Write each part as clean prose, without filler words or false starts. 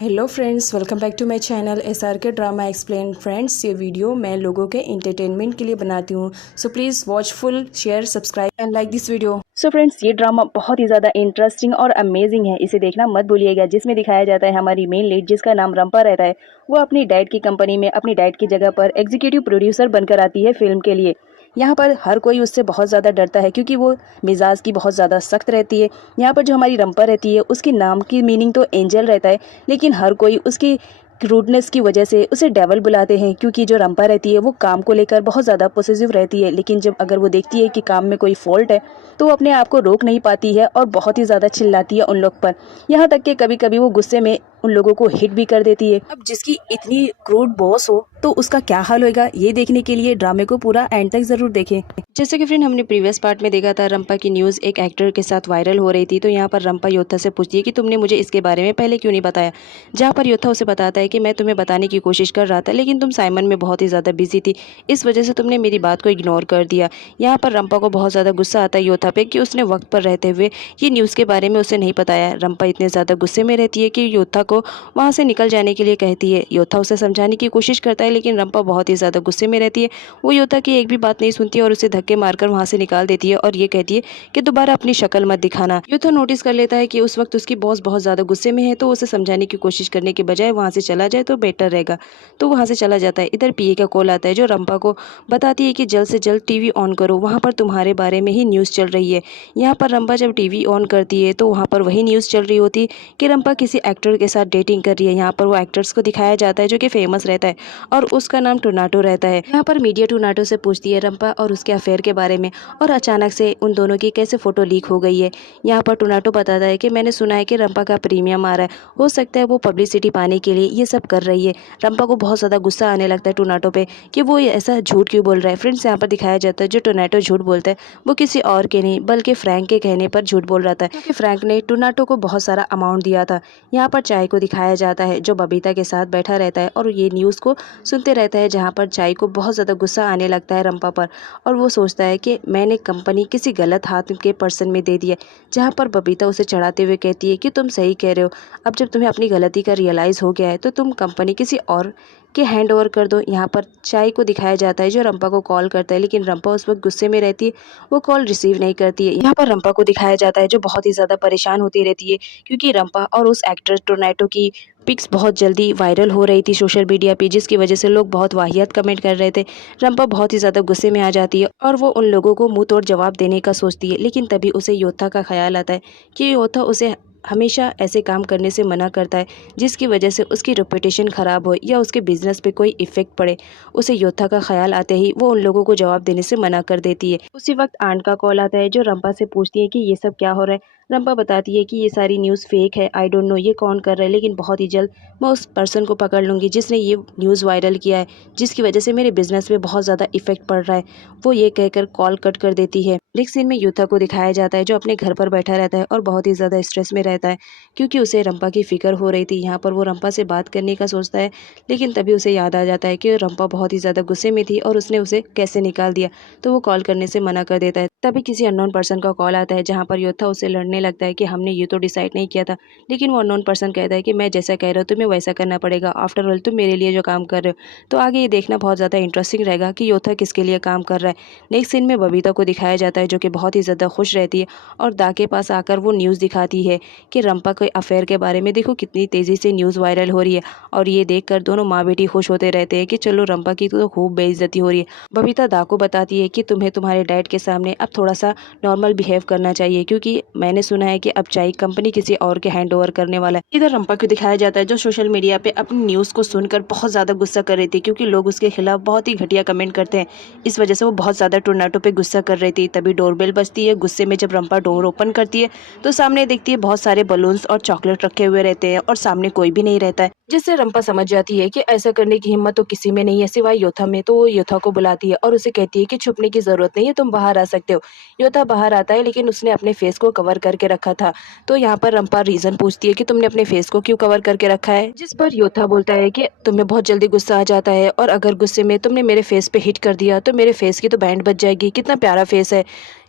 Hello friends, welcome back to my channel SRK drama explain. Friends, ये video मैं लोगों के एंटरटेनमेंट के लिए बनाती हूँ, so please watch full, share, subscribe and like this video. So friends, ये ड्रामा बहुत ही ज़्यादा इंटरेस्टिंग और अमेजिंग है, इसे देखना मत भूलिएगा। जिसमें दिखाया जाता है हमारी मेन लीड, जिसका नाम रंपा रहता है, वो अपनी डैड की कंपनी में अपनी डैड की जगह पर एग्जीक्यूटिव प्रोड्यूसर बनकर आती है फिल्म के लिए। यहाँ पर हर कोई उससे बहुत ज़्यादा डरता है क्योंकि वो मिजाज की बहुत ज़्यादा सख्त रहती है। यहाँ पर जो हमारी रंपा रहती है, उसके नाम की मीनिंग तो एंजल रहता है, लेकिन हर कोई उसकी रूडनेस की वजह से उसे डेवल बुलाते हैं। क्योंकि जो रंपा रहती है वो काम को लेकर बहुत ज़्यादा पॉसेसिव रहती है, लेकिन जब अगर वो देखती है कि काम में कोई फॉल्ट है तो वो अपने आप को रोक नहीं पाती है और बहुत ही ज़्यादा चिल्लाती है उन लोग पर। यहाँ तक कि कभी कभी वो गुस्से में उन लोगों को हिट भी कर देती है। अब जिसकी इतनी क्रूड बॉस हो तो उसका क्या हाल होगा, ये देखने के लिए ड्रामे को पूरा एंड तक जरूर देखें। जैसे कि फ्रेंड, हमने प्रीवियस पार्ट में देखा था रंपा की न्यूज़ एक एक्टर के साथ वायरल हो रही थी। तो यहाँ पर रंपा योद्धा से पूछती है कि तुमने मुझे इसके बारे में पहले क्यों नहीं बताया। जहाँ पर योद्धा उसे बताता है कि मैं तुम्हें बताने की कोशिश कर रहा था, लेकिन तुम साइमन में बहुत ही ज़्यादा बिजी थी, इस वजह से तुमने मेरी बात को इग्नोर कर दिया। यहाँ पर रंपा को बहुत ज़्यादा गुस्सा आता है योद्धा पे कि उसने वक्त पर रहते हुए ये न्यूज़ के बारे में उसे नहीं बताया। रंपा इतने ज़्यादा गुस्से में रहती है कि योद्धा को वहाँ से निकल जाने के लिए कहती है। योद्धा उसे समझाने की कोशिश करता है, लेकिन रंपा बहुत ही ज़्यादा गुस्से में रहती है। वो योद्धा की एक भी बात नहीं सुनती है और उसे धक्के मारकर वहाँ से निकाल देती है और ये कहती है कि दोबारा अपनी शक्ल मत दिखाना। योद्धा नोटिस कर लेता है कि उस वक्त उसकी बॉस बहुत ज़्यादा गुस्से में है, तो उसे समझाने की कोशिश करने के बजाय वहाँ से चला जाए तो बेटर रहेगा। तो वहाँ से चला जाता है। इधर पीए का कॉल आता है जो रंपा को बताती है कि जल्द से जल्द टीवी ऑन करो, वहाँ पर तुम्हारे बारे में ही न्यूज़ चल रही है। यहाँ पर रंपा जब टीवी ऑन करती है तो वहाँ पर वही न्यूज़ चल रही होती कि रंपा किसी एक्टर के साथ डेटिंग कर रही है। यहाँ पर वो एक्टर्स को दिखाया जाता है जो कि फेमस रहता है और उसका नाम टोनाटो रहता है। यहाँ पर मीडिया टोनाटो से पूछती है रंपा और उसके अफेयर के बारे में, और अचानक से उन दोनों की कैसे फोटो लीक हो गई है। यहाँ पर टोनाटो बताता है कि मैंने सुना है कि रंपा का प्रीमियम आ रहा है, हो सकता है वो पब्लिसिटी पाने के लिए ये सब कर रही है। रंपा को बहुत ज़्यादा गुस्सा आने लगता है टोनाटो पे कि वो ऐसा झूठ क्यों बोल रहा है। फ्रेंड्स, यहाँ पर दिखाया जाता है जो टोनाटो झूठ बोलता है वो किसी और के नहीं बल्कि फ्रैंक के कहने पर झूठ बोल रहा था, क्योंकि फ्रैंक ने टोनाटो को बहुत सारा अमाउंट दिया था। यहाँ पर चाय को दिखाया जाता है जो बबीता के साथ बैठा रहता है और ये न्यूज़ को सुनते रहता है। जहाँ पर चाय को बहुत ज़्यादा गुस्सा आने लगता है रंपा पर और वो सोचता है कि मैंने कंपनी किसी गलत हाथ के पर्सन में दे दिया। जहाँ पर बबीता उसे चढ़ाते हुए कहती है कि तुम सही कह रहे हो, अब जब तुम्हें अपनी गलती का रियलाइज़ हो गया है तो तुम कंपनी किसी और के हैंड ओवर कर दो। यहाँ पर चाय को दिखाया जाता है जो रंपा को कॉल करता है, लेकिन रंपा उस वक्त गुस्से में रहती है, वो कॉल रिसीव नहीं करती है। यहाँ पर रंपा को दिखाया जाता है जो बहुत ही ज़्यादा परेशान होती रहती है क्योंकि रंपा और उस एक्टर टोनाटो की पिक्स बहुत जल्दी वायरल हो रही थी सोशल मीडिया पे, जिसकी वजह से लोग बहुत वाहियात कमेंट कर रहे थे। रंपा बहुत ही ज़्यादा गुस्से में आ जाती है और वो उन लोगों को मुंह तोड़ जवाब देने का सोचती है, लेकिन तभी उसे योद्धा का ख्याल आता है कि योद्धा उसे हमेशा ऐसे काम करने से मना करता है जिसकी वजह से उसकी रेपुटेशन ख़राब हो या उसके बिजनेस पे कोई इफेक्ट पड़े। उसे योद्धा का ख्याल आते ही वो उन लोगों को जवाब देने से मना कर देती है। उसी वक्त आंट का कॉल आता है जो रंपा से पूछती है कि ये सब क्या हो रहा है। रंपा बताती है कि ये सारी न्यूज़ फेक है, आई डोंट नो ये कौन कर रहा है, लेकिन बहुत ही जल्द मैं उस पर्सन को पकड़ लूँगी जिसने ये न्यूज़ वायरल किया है, जिसकी वजह से मेरे बिजनेस में बहुत ज़्यादा इफेक्ट पड़ रहा है। वो ये कहकर कॉल कट कर देती है। नेक्स्ट सीन में योद्धा को दिखाया जाता है जो अपने घर पर बैठा रहता है और बहुत ही ज़्यादा स्ट्रेस में रहता है क्योंकि उसे रंपा की फ़िक्र हो रही थी। यहाँ पर वो रंपा से बात करने का सोचता है, लेकिन तभी उसे याद आ जाता है कि रंपा बहुत ही ज़्यादा गुस्से में थी और उसने उसे कैसे निकाल दिया, तो वो कॉल करने से मना कर देता है। तभी किसी अननोन पर्सन का कॉल आता है जहाँ पर योद्धा उससे लड़ने लगता है कि हमने ये तो डिसाइड नहीं किया था, लेकिन वो अननोन पर्सन कहता है कि मैं जैसा कह रहा हूँ तुम्हें वैसा करना पड़ेगा, आफ्टर ऑल तुम मेरे लिए जो काम कर रहे हो। तो आगे ये देखना बहुत ज़्यादा इंटरेस्टिंग रहेगा कि योद्धा किसके लिए काम कर रहा है। नेक्स्ट सीन में बबीता को दिखाया जाता है जो कि बहुत ही ज़्यादा खुश रहती है और दा के पास आकर वो न्यूज़ दिखाती है कि रंपा के अफेयर के बारे में देखो कितनी तेज़ी से न्यूज़ वायरल हो रही है। और ये देखकर दोनों माँ बेटी खुश होते रहते हैं कि चलो रंपा की तो खूब बेइज्जती हो रही है। बबीता दा को बताती है कि तुम्हें तुम्हारे डैड के सामने अब थोड़ा सा नॉर्मल बिहेव करना चाहिए क्योंकि मैंने सुना है कि अब चाय कंपनी किसी और के हैंड ओवर करने वाला है। इधर रंपा को दिखाया जाता है जो सोशल मीडिया पे अपनी न्यूज़ को सुनकर बहुत ज़्यादा गुस्सा कर रही थी क्योंकि लोग उसके खिलाफ बहुत ही घटिया कमेंट करते हैं। इस वजह से वो बहुत ज़्यादा टोनाटो पे गुस्सा कर रही थी। तभी डोरबेल बजती है। गुस्से में जब रंपा डोर ओपन करती है तो सामने देखती है बहुत सारे बलून्स और चॉकलेट रखे हुए रहते हैं और सामने कोई भी नहीं रहता है, जिससे रंपा समझ जाती है कि ऐसा करने की हिम्मत तो किसी में नहीं है सिवाय योद्धा में। तो वो योद्धा को बुलाती है और उसे कहती है कि छुपने की जरूरत नहीं है, तुम बाहर आ सकते हो। योद्धा बाहर आता है लेकिन उसने अपने फेस को कवर करके रखा था। तो यहाँ पर रंपा रीजन पूछती है कि तुमने अपने फेस को क्यों कवर करके रखा है, जिस पर योद्धा बोलता है कि तुम्हें बहुत जल्दी गुस्सा आ जाता है और अगर गुस्से में तुमने मेरे फेस पे हिट कर दिया तो मेरे फेस की तो बैंड बज जाएगी, कितना प्यारा फेस है।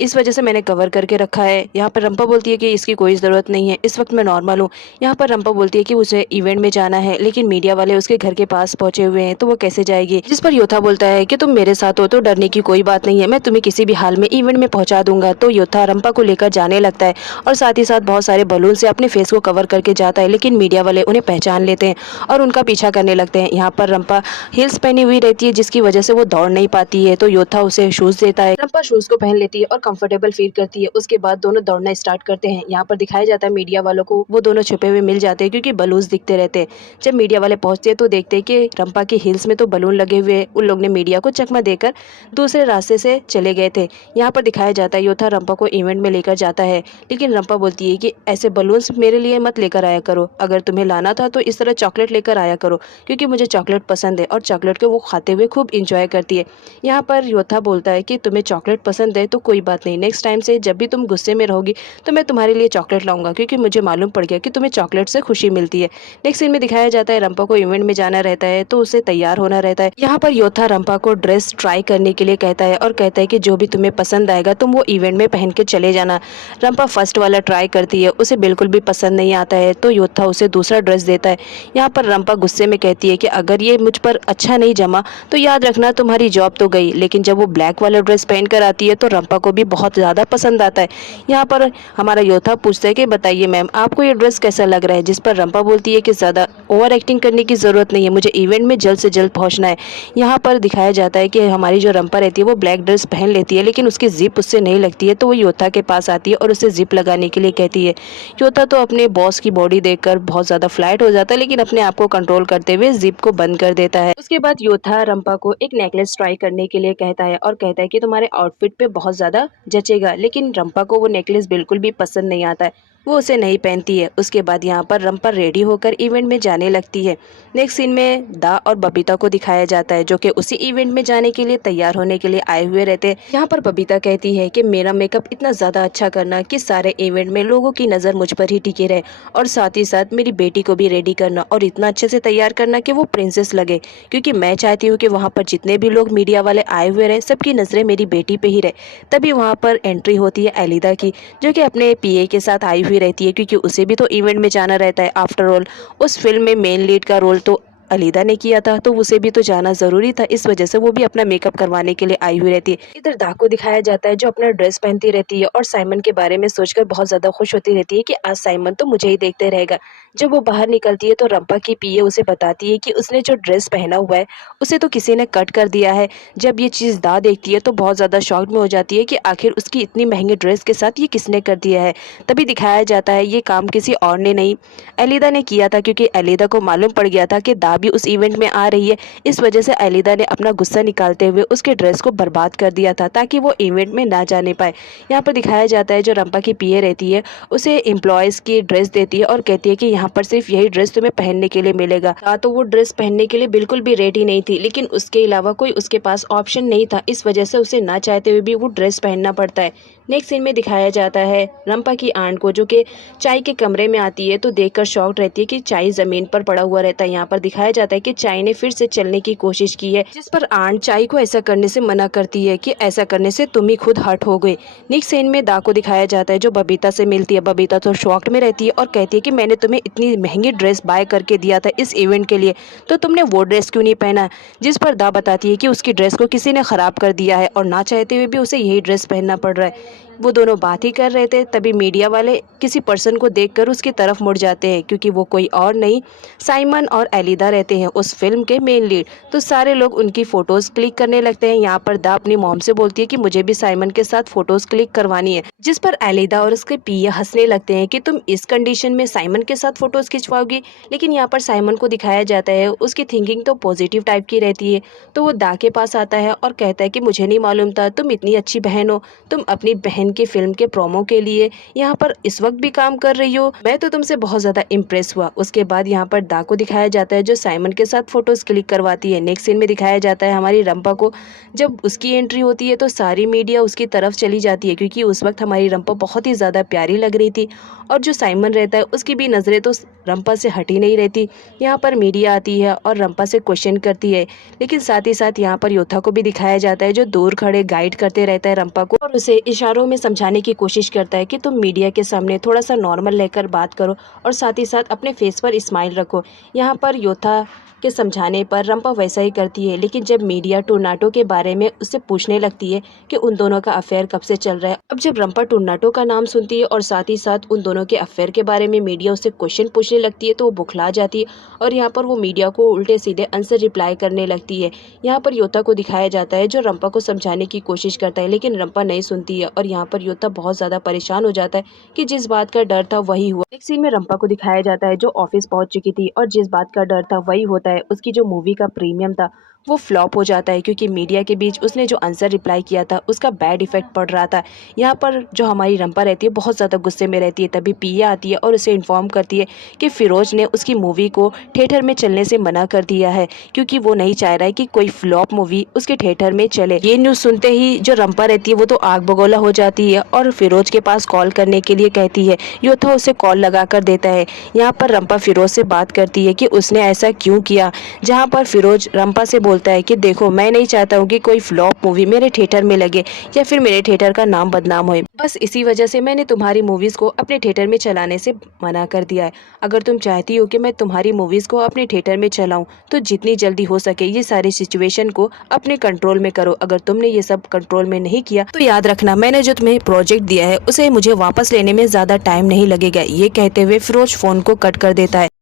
इस वजह से मैंने कवर करके रखा है। यहाँ पर रंपा बोलती है कि इसकी कोई ज़रूरत नहीं है, इस वक्त मैं नॉर्मल हूँ। यहाँ पर रंपा बोलती है कि उसे इवेंट में जाना है, लेकिन मीडिया वाले उसके घर के पास पहुंचे हुए हैं, तो वो कैसे जाएगी। जिस पर योथा बोलता है कि तुम मेरे साथ हो तो डरने की कोई बात नहीं है, मैं तुम्हें किसी भी हाल में इवेंट में पहुंचा दूंगा। तो योथा रंपा को लेकर जाने लगता है और साथ ही साथ बहुत सारे बलून से अपने फेस को कवर करके जाता है, लेकिन मीडिया वाले उन्हें पहचान लेते हैं और उनका पीछा करने लगते हैं। यहाँ पर रंपा हिल्स पहनी हुई रहती है, जिसकी वजह से वो दौड़ नहीं पाती है, तो योथा उसे शूज देता है। रंपा शूज को पहन लेती है और कंफर्टेबल फील करती है। उसके बाद दोनों दौड़ना स्टार्ट करते हैं। यहाँ पर दिखाया जाता है मीडिया वालों को वो दोनों छुपे हुए मिल जाते हैं, क्योंकि बलून्स दिखते रहते हैं। जब मीडिया वाले पहुंचते हैं तो देखते हैं कि रंपा के हिल्स में तो बलून लगे हुए हैं। उन लोग ने मीडिया को चकमा देकर दूसरे रास्ते से चले गए थे। यहाँ पर दिखाया जाता है योथा रंपा को इवेंट में लेकर जाता है, लेकिन रंपा बोलती है कि ऐसे बलून्स मेरे लिए मत लेकर आया करो, अगर तुम्हें लाना था तो इस तरह चॉकलेट लेकर आया करो, क्योंकि मुझे चॉकलेट पसंद है। और चॉकलेट को वो खाते हुए खूब इंजॉय करती है। यहाँ पर योथा बोलता है कि तुम्हें चॉकलेट पसंद है तो कोई बात नहीं, नेक्स्ट टाइम से जब भी तुम गुस्से में रहोगी तो मैं तुम्हारे लिए चॉकलेट लाऊंगा, क्योंकि मुझे मालूम पड़ गया कि तुम्हें चॉकलेट से खुशी मिलती है। नेक्स्ट सीन में दिखाया जाता है रंपा को इवेंट में जाना रहता है, तो उसे तैयार होना रहता है। यहाँ पर योथा रंपा को ड्रेस ट्राई करने के लिए कहता है और कहता है कि जो भी तुम्हें पसंद आएगा तुम वो इवेंट में पहन के चले जाना। रंपा फर्स्ट वाला ट्राई करती है, उसे बिल्कुल भी पसंद नहीं आता है, तो योथा उसे दूसरा ड्रेस देता है। यहाँ पर रंपा गुस्से में कहती है कि अगर ये मुझ पर अच्छा नहीं जमा तो याद रखना तुम्हारी जॉब तो गई। लेकिन जब वो ब्लैक वाला ड्रेस पहन कर आती है तो रंपा को भी बहुत ज़्यादा पसंद आता है। यहाँ पर हमारा योथा पूछता है कि बताइए मैम आपको ये ड्रेस कैसा लग रहा है, जिस पर रंपा बोलती है कि ज़्यादा ओवर एक्टिंग करने की ज़रूरत नहीं है, मुझे इवेंट में जल्द से जल्द पहुँचना है। यहाँ पर दिखाया जाता है कि हमारी जो रंपा रहती है वो ब्लैक ड्रेस पहन लेती है, लेकिन उसकी जिप उससे नहीं लगती है, तो वो योथा के पास आती है और उसे जिप लगाने के लिए कहती है। योथा तो अपने बॉस की बॉडी देखकर बहुत ज़्यादा फ्लैट हो जाता है, लेकिन अपने आप को कंट्रोल करते हुए जिप को बंद कर देता है। उसके बाद योथा रंपा को एक नेकलेस ट्राई करने के लिए कहता है और कहता है कि तुम्हारे आउटफिट पे बहुत ज़्यादा जचेगा, लेकिन रंपा को वो नेकलेस बिल्कुल भी पसंद नहीं आता है, वो उसे नहीं पहनती है। उसके बाद यहाँ पर रंपा रेडी होकर इवेंट में जाने लगती है। नेक्स्ट सीन में दा और बबीता को दिखाया जाता है, जो कि उसी इवेंट में जाने के लिए तैयार होने के लिए आए हुए रहते हैं। यहाँ पर बबीता कहती है कि मेरा मेकअप इतना ज़्यादा अच्छा करना कि सारे इवेंट में लोगों की नज़र मुझ पर ही टिकी रहे, और साथ ही साथ मेरी बेटी को भी रेडी करना और इतना अच्छे से तैयार करना कि वो प्रिंसेस लगे, क्योंकि मैं चाहती हूँ कि वहाँ पर जितने भी लोग मीडिया वाले आए हुए रहे सबकी नज़रें मेरी बेटी पे ही रहे। तभी वहाँ पर एंट्री होती है एलिदा की, जो कि अपने पीए के साथ आई हुई रहती है, क्योंकि उसे भी तो इवेंट में जाना रहता है। आफ्टर ऑल उस फिल्म में मेन लीड का रोल तो अलीदा ने किया था, तो उसे भी तो जाना जरूरी था, इस वजह से वो भी अपना मेकअप करवाने के लिए आई हुई रहती है। इधर दा को दिखाया जाता है जो अपना ड्रेस पहनती रहती है और साइमन के बारे में सोचकर बहुत ज्यादा खुश होती रहती है कि आज साइमन तो मुझे ही देखते रहेगा। जब वो बाहर निकलती है तो रंपा की पीए उसे बताती है कि उसने जो ड्रेस पहना हुआ है उसे तो किसी ने कट कर दिया है। जब ये चीज़ दा देखती है तो बहुत ज़्यादा शॉक में हो जाती है कि आखिर उसकी इतनी महंगी ड्रेस के साथ ये किसने कर दिया है। तभी दिखाया जाता है ये काम किसी और ने नहीं, एलिदा ने किया था, क्योंकि एलिदा को मालूम पड़ गया था कि दा भी उस इवेंट में आ रही है। इस वजह से एलिदा ने अपना गुस्सा निकालते हुए उसके ड्रेस को बर्बाद कर दिया था, ताकि वो इवेंट में ना जाने पाए। यहाँ पर दिखाया जाता है जो रंपा की पीए रहती है उसे एम्प्लॉयज़ की ड्रेस देती है और कहती है कि यहाँ पर सिर्फ यही ड्रेस तुम्हें पहनने के लिए मिलेगा। तो वो ड्रेस पहनने के लिए बिल्कुल भी रेडी नहीं थी, लेकिन उसके अलावा कोई उसके पास ऑप्शन नहीं था, इस वजह से उसे ना चाहते हुए भी वो ड्रेस पहनना पड़ता है। नेक्स्ट सीन में दिखाया जाता है रंपा की आंट को, जो कि चाय के कमरे में आती है तो देखकर शॉक्ड रहती है कि चाय जमीन पर पड़ा हुआ रहता है। यहाँ पर दिखाया जाता है कि चाय ने फिर से चलने की कोशिश की है, जिस पर आंट चाय को ऐसा करने से मना करती है कि ऐसा करने से तुम ही खुद हर्ट हो गए। नेक्स्ट सीन में दा को दिखाया जाता है जो बबीता से मिलती है। बबीता तो शॉक्ड में रहती है और कहती है कि मैंने तुम्हें इतनी महंगी ड्रेस बाय करके दिया था इस इवेंट के लिए, तो तुमने वो ड्रेस क्यों नहीं पहना। जिस पर दा बताती है कि उसकी ड्रेस को किसी ने खराब कर दिया है और ना चाहते हुए भी उसे यही ड्रेस पहनना पड़ रहा है। वो दोनों बात ही कर रहे थे, तभी मीडिया वाले किसी पर्सन को देखकर उसकी तरफ मुड़ जाते हैं, क्योंकि वो कोई और नहीं साइमन और एलिदा रहते हैं, उस फिल्म के मेन लीड। तो सारे लोग उनकी फ़ोटोज़ क्लिक करने लगते हैं। यहाँ पर दा अपनी मॉम से बोलती है कि मुझे भी साइमन के साथ फ़ोटोज़ क्लिक करवानी है, जिस पर एलिदा और उसके पिया हंसने लगते हैं कि तुम इस कंडीशन में साइमन के साथ फ़ोटोज़ खिंचवाओगी। लेकिन यहाँ पर साइमन को दिखाया जाता है उसकी थिंकिंग तो पॉजिटिव टाइप की रहती है, तो वो दा के पास आता है और कहता है कि मुझे नहीं मालूम था तुम इतनी अच्छी बहन हो, तुम अपनी बहन की फिल्म के प्रोमो के लिए यहाँ पर इस वक्त भी काम कर रही हो, मैं तो तुमसे बहुत ज़्यादा इम्प्रेस हुआ। उसके बाद यहाँ पर दा को दिखाया जाता है जो साइमन के साथ फ़ोटोज़ क्लिक करवाती है। नेक्स्ट सीन में दिखाया जाता है हमारी रंपा को, जब उसकी एंट्री होती है तो सारी मीडिया उसकी तरफ चली जाती है, क्योंकि उस वक्त हमारी रंपा बहुत ही ज़्यादा प्यारी लग रही थी और जो साइमन रहता है उसकी भी नज़रें तो रंपा से हट ही नहीं रहती। यहाँ पर मीडिया आती है और रंपा से क्वेश्चन करती है, लेकिन साथ ही साथ यहाँ पर योथा को भी दिखाया जाता है जो दूर खड़े गाइड करते रहता है रंपा को और उसे इशारों में समझाने की कोशिश करता है कि तुम मीडिया के सामने थोड़ा सा नॉर्मल लेकर बात करो और साथ ही साथ अपने फेस पर स्माइल रखो। यहाँ पर योथा के समझाने पर रंपा वैसा ही करती है, लेकिन जब मीडिया टोर्नाटो के बारे में उससे पूछने लगती है कि उन दोनों का अफेयर कब से चल रहा है, अब जब रंपा टोर्नाटो का नाम सुनती है और साथ ही साथ उन दोनों के अफेयर के बारे में मीडिया उससे क्वेश्चन पूछने लगती है तो वो बुखला जाती है और यहाँ पर वो मीडिया को उल्टे सीधे आंसर रिप्लाई करने लगती है। यहाँ पर योथा को दिखाया जाता है जो रंपा को समझाने की कोशिश करता है, लेकिन रंपा नहीं सुनती है और यहाँ पर योथा बहुत ज़्यादा परेशान हो जाता है कि जिस बात का डर था वही हुआ। एक सीन में रंपा को दिखाया जाता है जो ऑफिस पहुंच चुकी थी और जिस बात का डर था वही होता है। उसकी जो मूवी का प्रीमियम था वो फ्लॉप हो जाता है क्योंकि मीडिया के बीच उसने जो आंसर रिप्लाई किया था उसका बैड इफेक्ट पड़ रहा था। यहाँ पर जो हमारी रंपा रहती है बहुत ज़्यादा गुस्से में रहती है। तभी पिया आती है और उसे इन्फॉर्म करती है कि फिरोज ने उसकी मूवी को थिएटर में चलने से मना कर दिया है क्योंकि वो नहीं चाह रहा है कि कोई फ्लॉप मूवी उसके थिएटर में चले। ये न्यूज़ सुनते ही जो रंपा रहती है वो तो आग बगोला हो जाती है और फिरोज के पास कॉल करने के लिए कहती है। योथा उसे कॉल लगा कर देता है। यहाँ पर रंपा फिरोज से बात करती है कि उसने ऐसा क्यों किया, जहाँ पर फिरोज रंपा से बोलता है कि देखो मैं नहीं चाहता हूँ कि कोई फ्लॉप मूवी मेरे थिएटर में लगे या फिर मेरे थिएटर का नाम बदनाम होए। बस इसी वजह से मैंने तुम्हारी मूवीज़ को अपने थिएटर में चलाने से मना कर दिया है। अगर तुम चाहती हो कि मैं तुम्हारी मूवीज़ को अपने थिएटर में चलाऊं तो जितनी जल्दी हो सके ये सारी सिचुएशन को अपने कंट्रोल में करो। अगर तुमने ये सब कंट्रोल में नहीं किया तो याद रखना मैंने जो तुम्हें प्रोजेक्ट दिया है उसे मुझे वापस लेने में ज़्यादा टाइम नहीं लगेगा। ये कहते हुए फिरोज फ़ोन को कट कर देता है।